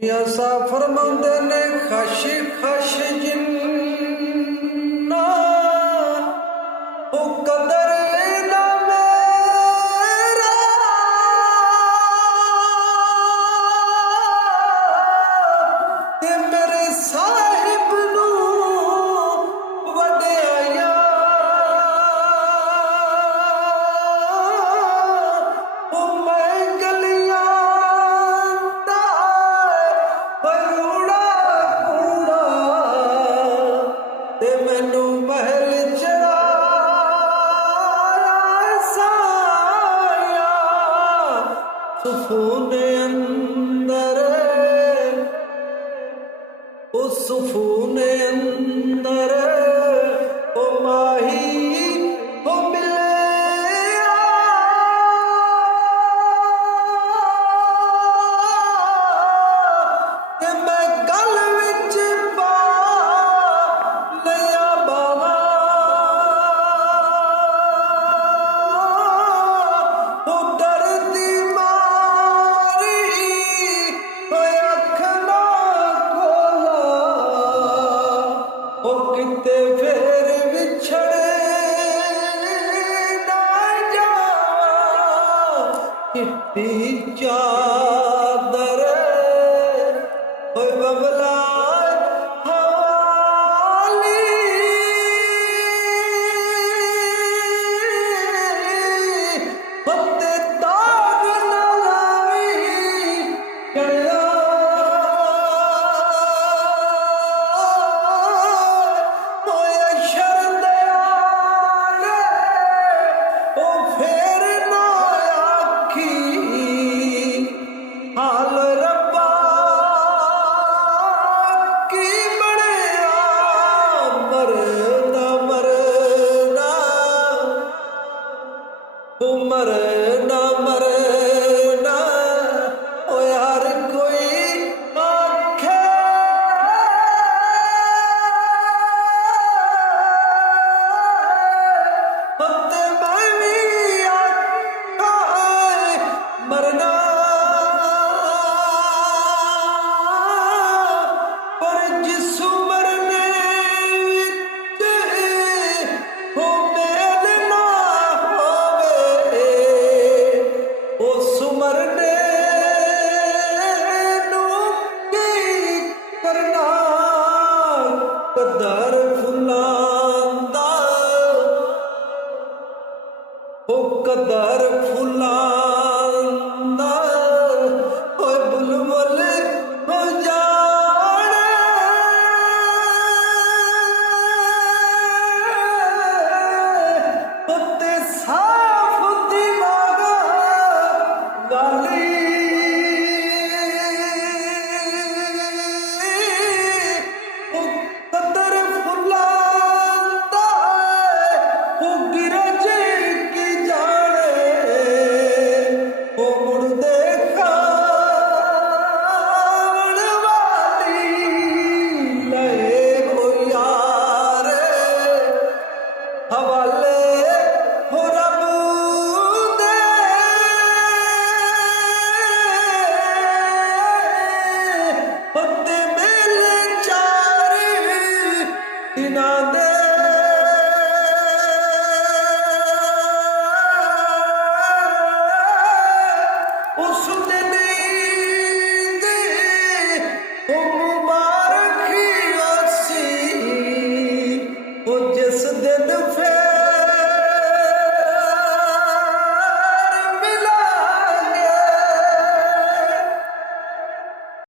ऐसा फरमाते ने खश खश जिन्ना वो कदर ना मेरा ते मेरे साहिब नू वड्याया वो मैं गलियां दा बरूड़ा कूड़ा ते मैनू महल चढ़ाया साया सुकून अंदर उस सुकून अंदर ओ माही ओ मिले ते मैं गल विच पा लिया बावा ओ डरदी मारी होए अख ना खोला ओ किते फेर विछड़े ना जावा चिट्टी चादर ओए बबला हवाली हत्ते दाग न लावी कड़ा ओए शरदयाले ओ फेर ना आखी हाल रब्बा की बड़िया मरना मरना ओ मरना मरना ओ यार कोई आखे हत्ते मैं भी आखा मरना पर जिस मरने विच हो मेल ना होवे उस मरने नू की करना कदा